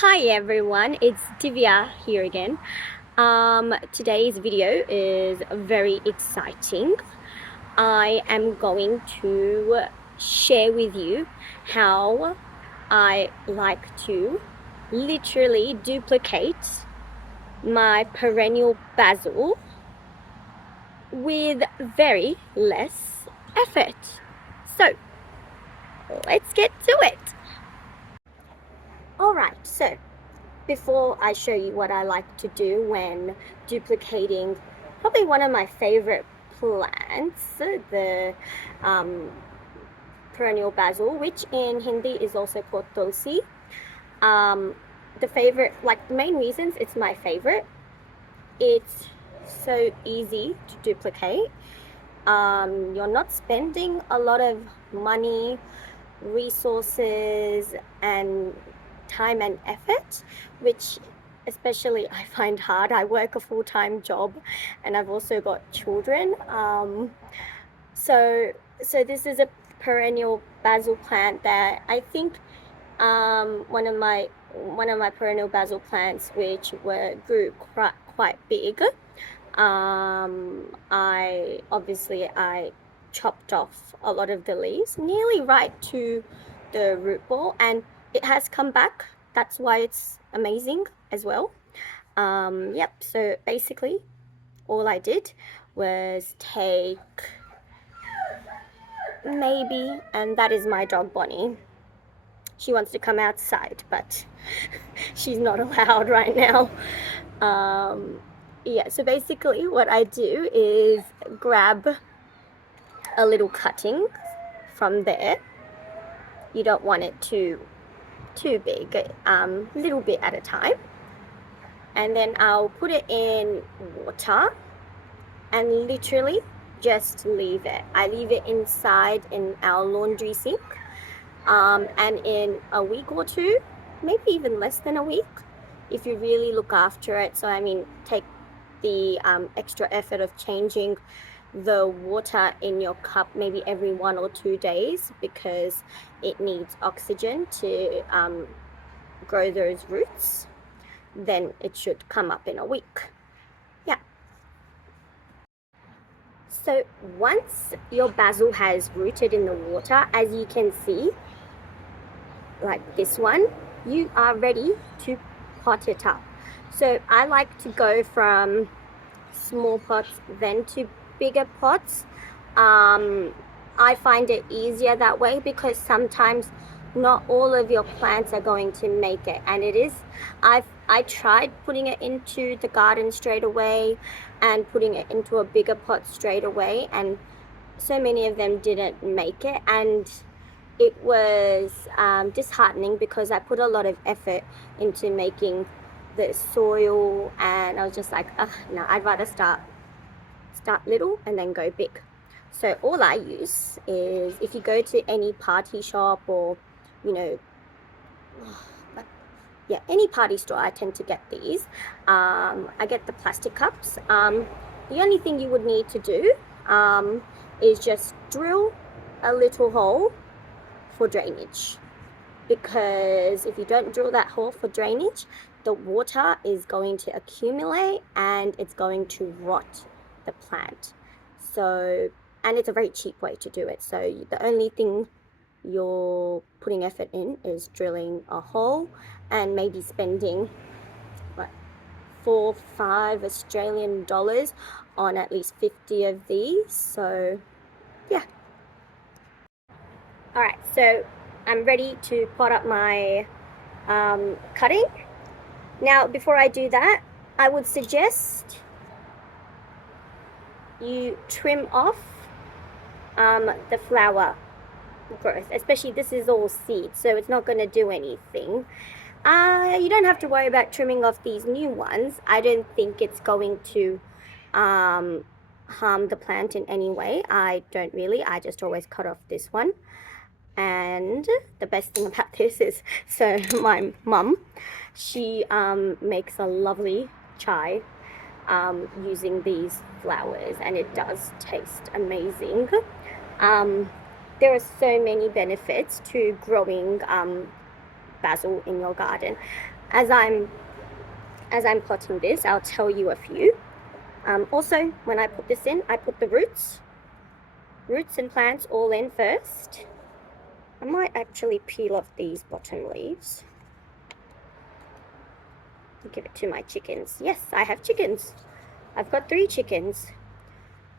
Hi everyone, it's Divya here again. Today's video is very exciting. I am going to share with you how I like to literally duplicate my perennial basil with very less effort. So let's get to it. Alright, so before I show you what I like to do when duplicating probably one of my favorite plants, the um, perennial basil, which in Hindi is also called tulsi. The favorite, like the main reasons it's my favorite, it's so easy to duplicate. You're not spending a lot of money, resources, and time and effort, which especially I find hard. I work a full-time job and I've also got children. So this is a perennial basil plant that I think one of my perennial basil plants which grew quite big. I chopped off a lot of the leaves, nearly right to the root ball, and it has come back. That's why it's amazing as well. Yep, so basically all I did was take maybe, and that is my dog Bonnie. She wants to come outside, but she's not allowed right now. Yeah, so basically what I do is grab a little cutting from there. You don't want it too big, little bit at a time. And then I'll put it in water and literally just leave it. I leave it inside in our laundry sink, and in a week or two, maybe even less than a week, if you really look after it. So I mean, take the extra effort of changing the water in your cup maybe every 1 or 2 days, because it needs oxygen to grow those roots, then it should come up in a week. Yeah. So once your basil has rooted in the water, as you can see, like this one, you are ready to pot it up. So I like to go from small pots then to bigger pots. I find it easier that way because sometimes not all of your plants are going to make it, and I tried putting it into the garden straight away and putting it into a bigger pot straight away, and so many of them didn't make it, and it was disheartening because I put a lot of effort into making the soil, and I was just like, no, I'd rather start little and then go big. So all I use is, if you go to any party shop or, you know, yeah, any party store, I tend to get these. I get the plastic cups. The only thing you would need to do is just drill a little hole for drainage, because if you don't drill that hole for drainage, the water is going to accumulate and it's going to rot the plant. So, and it's a very cheap way to do it. So the only thing you're putting effort in is drilling a hole and maybe spending what, 4-5 Australian dollars on at least 50 of these. So yeah. Alright, so I'm ready to pot up my cutting. Now before I do that, I would suggest you trim off the flower growth, especially this is all seed, so it's not going to do anything. You don't have to worry about trimming off these new ones. I don't think it's going to harm the plant in any way. I don't really. I just always cut off this one. And the best thing about this is, so my mum, she makes a lovely chai using these flowers, and it does taste amazing. There are so many benefits to growing basil in your garden. as I'm potting this, I'll tell you a few. Also, when I put this in, I put the roots and plants all in first. I might actually peel off these bottom leaves. Give it to my chickens. Yes, I have chickens. I've got 3 chickens.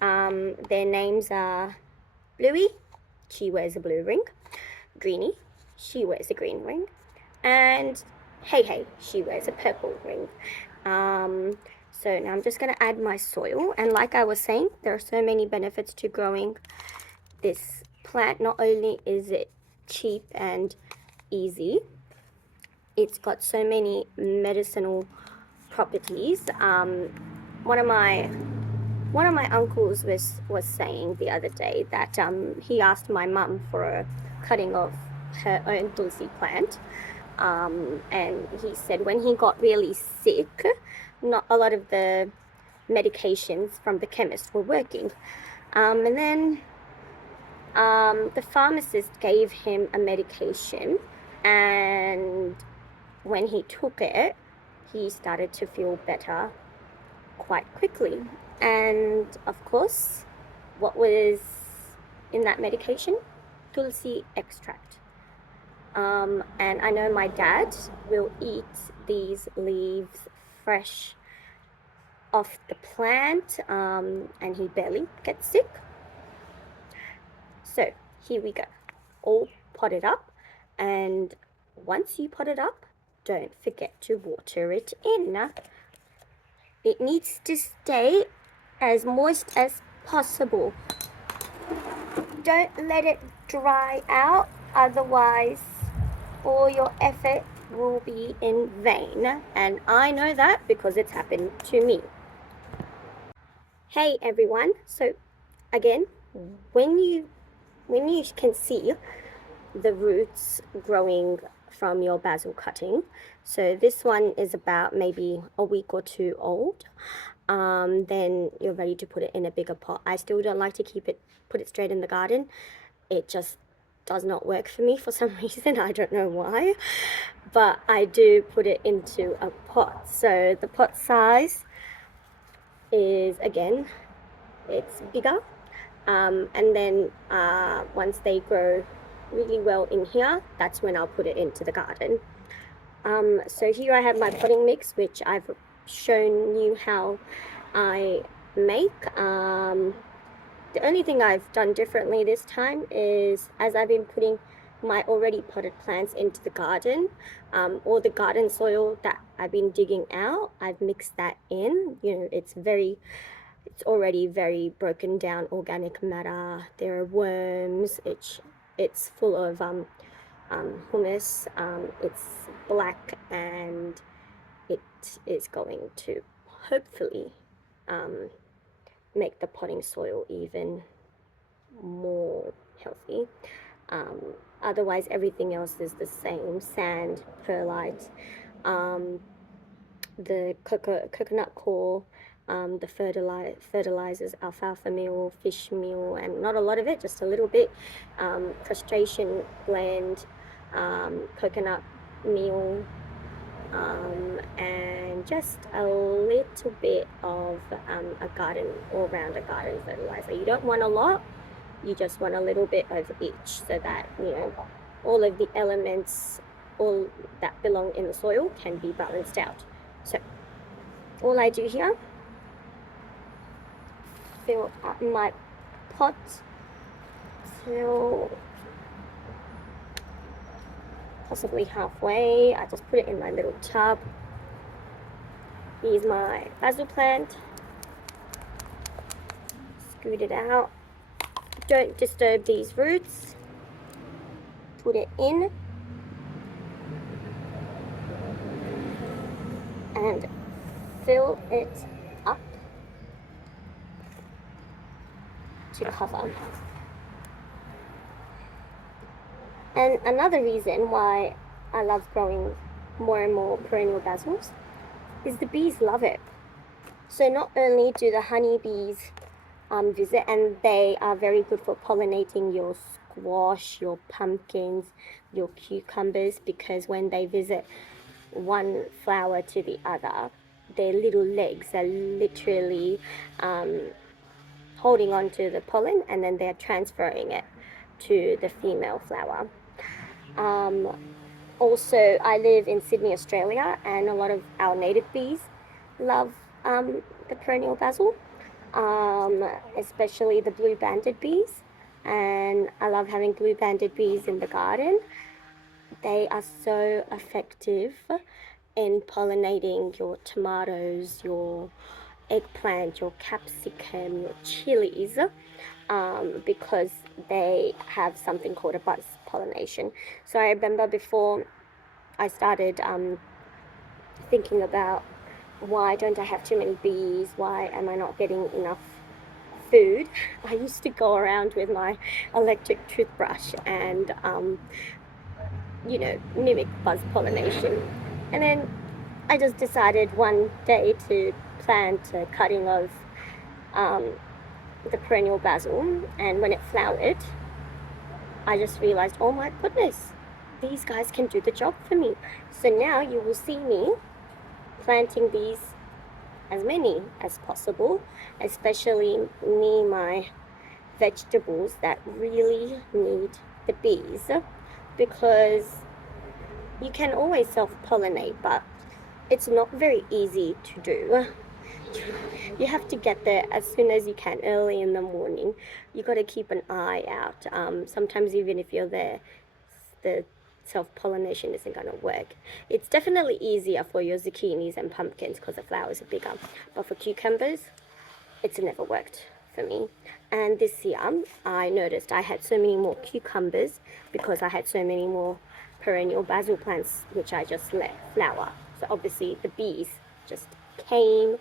Their names are Bluey, she wears a blue ring. Greenie, she wears a green ring. And Hey, she wears a purple ring. So now I'm just going to add my soil. And like I was saying, there are so many benefits to growing this plant. Not only is it cheap and easy, it's got so many medicinal properties. One of my uncles was saying the other day that he asked my mum for a cutting of her own tulsi plant, and he said when he got really sick, not a lot of the medications from the chemist were working, and then the pharmacist gave him a medication, and when he took it, he started to feel better quite quickly. And of course, what was in that medication? Tulsi extract. And I know my dad will eat these leaves fresh off the plant, and he barely gets sick. So here we go, all potted up, and once you pot it up, don't forget to water it in. It needs to stay as moist as possible. Don't let it dry out, otherwise all your effort will be in vain. And I know that because it's happened to me. Hey everyone, so again, when you can see the roots growing from your basil cutting, so this one is about maybe a week or 2 old, then you're ready to put it in a bigger pot. I still don't like to put it straight in the garden. It just does not work for me for some reason. I don't know why, but I do put it into a pot. So the pot size is, again, it's bigger, and then once they grow really well in here, that's when I'll put it into the garden. So here I have my potting mix, which I've shown you how I make. The only thing I've done differently this time is, as I've been putting my already potted plants into the garden, all the garden soil that I've been digging out, I've mixed that in. You know, it's already very broken down organic matter. There are worms. It's full of humus. It's black, and it is going to hopefully make the potting soil even more healthy. Otherwise, everything else is the same: sand, perlite, the coconut coir, the fertilizers, alfalfa meal, fish meal, and not a lot of it, just a little bit, crustacean blend, coconut meal, and just a little bit of all-rounder garden fertilizer. You don't want a lot, you just want a little bit of each, so that, you know, all of the elements, all that belong in the soil, can be balanced out. So all I do here, fill up my pot till possibly halfway. I just put it in my little tub. Here's my basil plant. Scoot it out. Don't disturb these roots. Put it in. And fill it up to cover. And another reason why I love growing more and more perennial basils is the bees love it. So not only do the honeybees visit, and they are very good for pollinating your squash, your pumpkins, your cucumbers, because when they visit one flower to the other, their little legs are literally holding on to the pollen, and then they're transferring it to the female flower. Also, I live in Sydney, Australia, and a lot of our native bees love the perennial basil, especially the blue banded bees. And I love having blue banded bees in the garden. They are so effective in pollinating your tomatoes, your eggplant, your capsicum, your chilies, because they have something called a buzz pollination. So I remember before I started thinking about why don't I have too many bees, why am I not getting enough food, I used to go around with my electric toothbrush and mimic buzz pollination. And then I just decided one day to plant a cutting of the perennial basil, and when it flowered, I just realized, oh my goodness, these guys can do the job for me. So now you will see me planting these, as many as possible, especially near my vegetables that really need the bees, because you can always self-pollinate, but it's not very easy to do. You have to get there as soon as you can, early in the morning. You got to keep an eye out. Sometimes even if you're there, the self-pollination isn't going to work. It's definitely easier for your zucchinis and pumpkins because the flowers are bigger, but for cucumbers, it's never worked for me. And this year, I noticed I had so many more cucumbers because I had so many more perennial basil plants which I just let flower. So obviously the bees just came,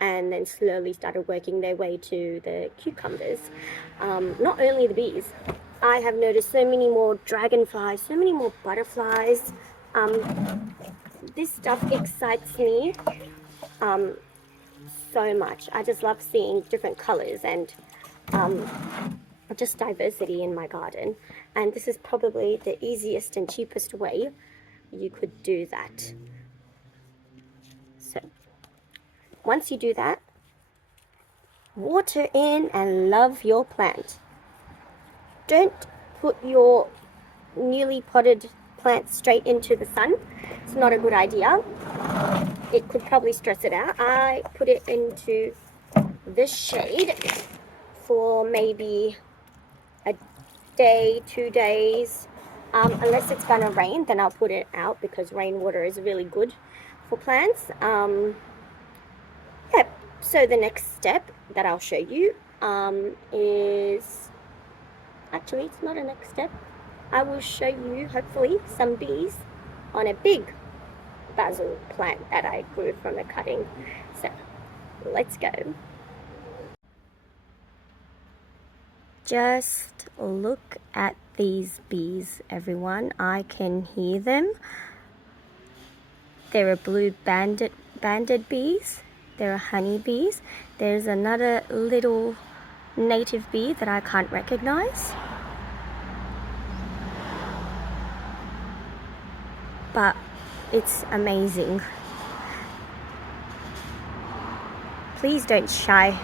and then slowly started working their way to the cucumbers. Not only the bees, I have noticed so many more dragonflies, so many more butterflies. This stuff excites me so much. I just love seeing different colors and just diversity in my garden. And this is probably the easiest and cheapest way you could do that. So once you do that, water in and love your plant. Don't put your newly potted plant straight into the sun. It's not a good idea. It could probably stress it out. I put it into the shade for maybe a day, 2 days. Unless it's gonna rain, then I'll put it out because rainwater is really good for plants. Yeah, so the next step that I'll show you is, actually it's not a next step. I will show you hopefully some bees on a big basil plant that I grew from a cutting. So let's go. Just look at these bees, everyone. I can hear them. There are blue banded bees. There are honey bees. There's another little native bee that I can't recognize. But it's amazing. Please don't shy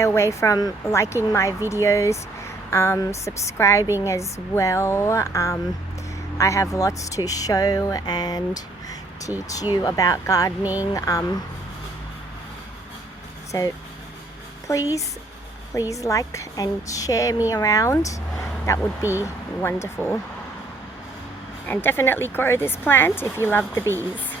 away from liking my videos, subscribing as well. I have lots to show and teach you about gardening. So please like and share me around. That would be wonderful. And definitely grow this plant if you love the bees.